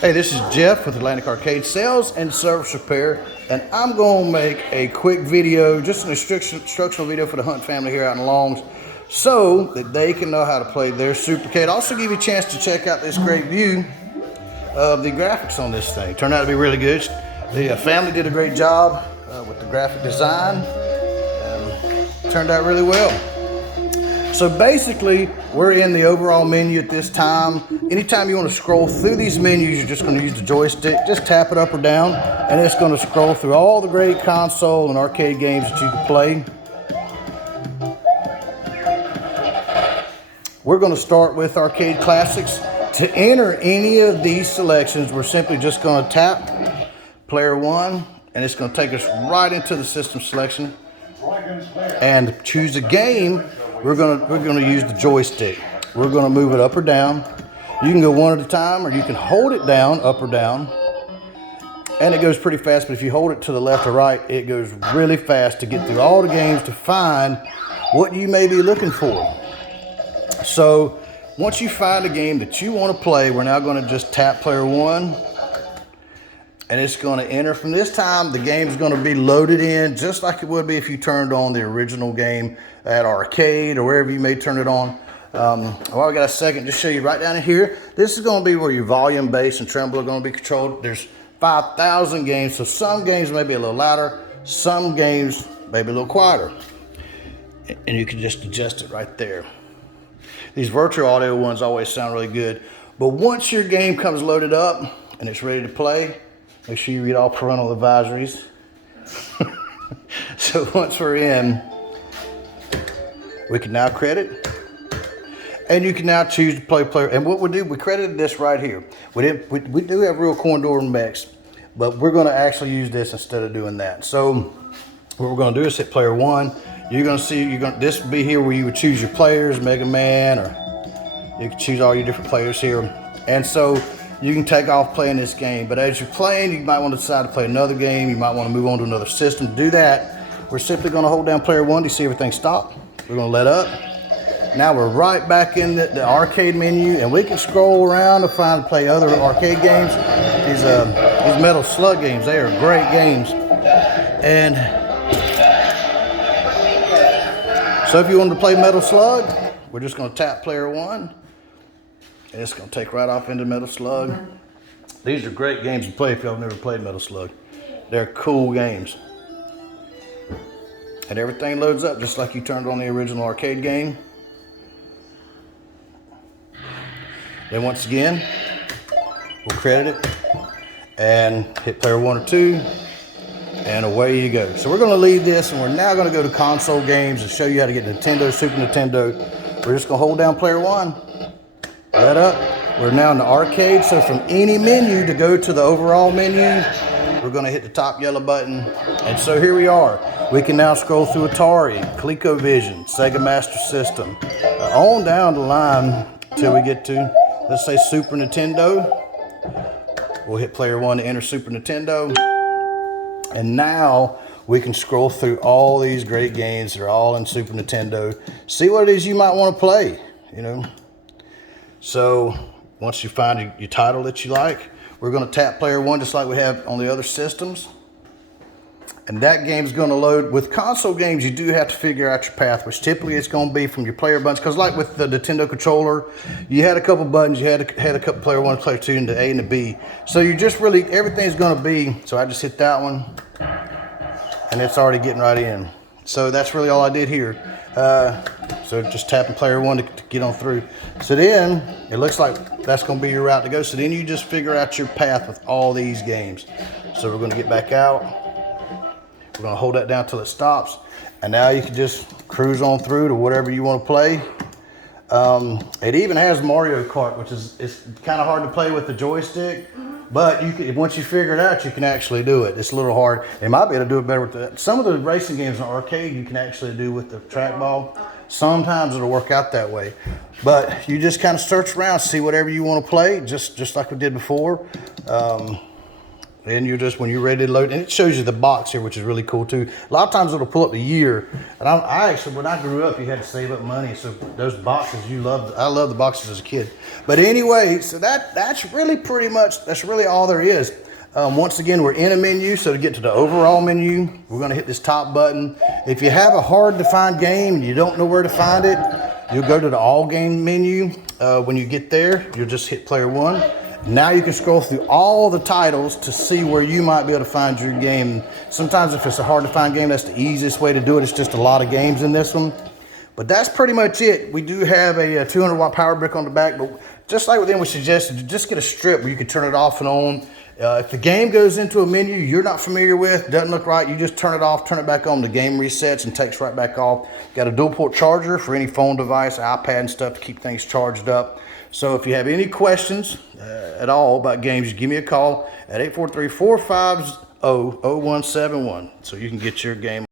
Hey, this is Jeff with Atlantic Arcade Sales and Service Repair, and I'm going to make a quick video, just an instructional video for the Hunt family here out in Longs, so that they can know how to play their Supercade. Also give you a chance to check out this great view of the graphics on this thing. Turned out to be really good. The family did a great job with the graphic design, and turned out really well. So basically, we're in the overall menu at this time. Anytime you want to scroll through these menus, you're just going to use the joystick. Just tap it up or down, and it's going to scroll through all the great console and arcade games that you can play. We're going to start with Arcade Classics. To enter any of these selections, we're simply just going to tap Player 1, and it's going to take us right into the system selection. And choose a game. We're gonna use the joystick. We're gonna move it up or down. You can go one at a time, or you can hold it down, up or down. And it goes pretty fast, but if you hold it to the left or right, it goes really fast to get through all the games to find what you may be looking for. So once you find a game that you want to play, we're now gonna just tap Player 1. And it's going to enter. From this time, the game is going to be loaded in just like it would be if you turned on the original game at arcade or wherever you may turn it on. While we got a second, just show you right down in here. This is going to be where your volume, bass, and treble are going to be controlled. There's 5,000 games, so some games may be a little louder, some games may be a little quieter. And you can just adjust it right there. These virtual audio ones always sound really good. But once your game comes loaded up and it's ready to play, make sure you read all parental advisories. So once we're in, we can now credit. And you can now choose to play player. And what we do, we credited this right here. We do have real coin door mix, but we're going to actually use this instead of doing that. So what we're going to do is hit Player 1. You're going to see, this will be here where you would choose your players, Mega Man, or you can choose all your different players here. And so you can take off playing this game, but as you're playing, you might want to decide to play another game. You might want to move on to another system. To do that, we're simply going to hold down Player 1 to see everything stop. We're going to let up. Now we're right back in the arcade menu, and we can scroll around to play other arcade games. These Metal Slug games, they are great games. And so if you want to play Metal Slug, we're just going to tap Player 1. And it's going to take right off into Metal Slug. These are great games to play if y'all have never played Metal Slug. They're cool games. And everything loads up just like you turned on the original arcade game. Then once again, we'll credit it and hit Player 1 or 2. And away you go. So we're going to leave this, and we're now going to go to console games and show you how to get Nintendo, Super Nintendo. We're just going to hold down Player 1. Let up. We're now in the arcade, so from any menu to go to the overall menu, we're going to hit the top yellow button. And so here we are. We can now scroll through Atari, ColecoVision, Sega Master System, on down the line till we get to, let's say, Super Nintendo. We'll hit Player 1 to enter Super Nintendo. And now we can scroll through all these great games that are all in Super Nintendo. See what it is you might want to play, you know. So once you find your title that you like, we're going to tap Player 1 just like we have on the other systems. And that game's going to load. With console games, you do have to figure out your path, which typically it's going to be from your player buttons. Because like with the Nintendo controller, you had a couple buttons. You had a couple Player 1, Player 2, and the A and the B. So you just really, everything's going to be, so I just hit that one, and it's already getting right in. So that's really all I did here. So just tapping Player 1 to get on through. So then, it looks like that's going to be your route to go. So then you just figure out your path with all these games. So we're going to get back out. We're going to hold that down till it stops. And now you can just cruise on through to whatever you want to play. It even has Mario Kart, which it's kind of hard to play with the joystick. But you can, once you figure it out, you can actually do it. It's a little hard. You might be able to do it better with that. Some of the racing games in arcade you can actually do with the trackball. Sometimes it'll work out that way. But you just kind of search around, see whatever you want to play, just like we did before. And you're just, when you're ready to load, and it shows you the box here, which is really cool too. A lot of times it'll pull up the year. And I actually, when I grew up, you had to save up money. So those boxes you loved, I loved the boxes as a kid. But anyway, so that's really pretty much, that's really all there is. Once again, we're in a menu. So to get to the overall menu, we're gonna hit this top button. If you have a hard to find game and you don't know where to find it, you'll go to the all game menu. When you get there, you'll just hit player 1. Now you can scroll through all the titles to see where you might be able to find your game. Sometimes if it's a hard to find game, that's the easiest way to do it. It's just a lot of games in this one. But that's pretty much it. We do have a 200 watt power brick on the back, but just like with them, we suggested just get a strip where you can turn it off and on. If the game goes into a menu you're not familiar with, doesn't look right, you just turn it off, turn it back on, the game resets and takes right back off. Got a dual port charger for any phone device, iPad and stuff to keep things charged up. So if you have any questions at all about games, give me a call at 843-450-0171 so you can get your game.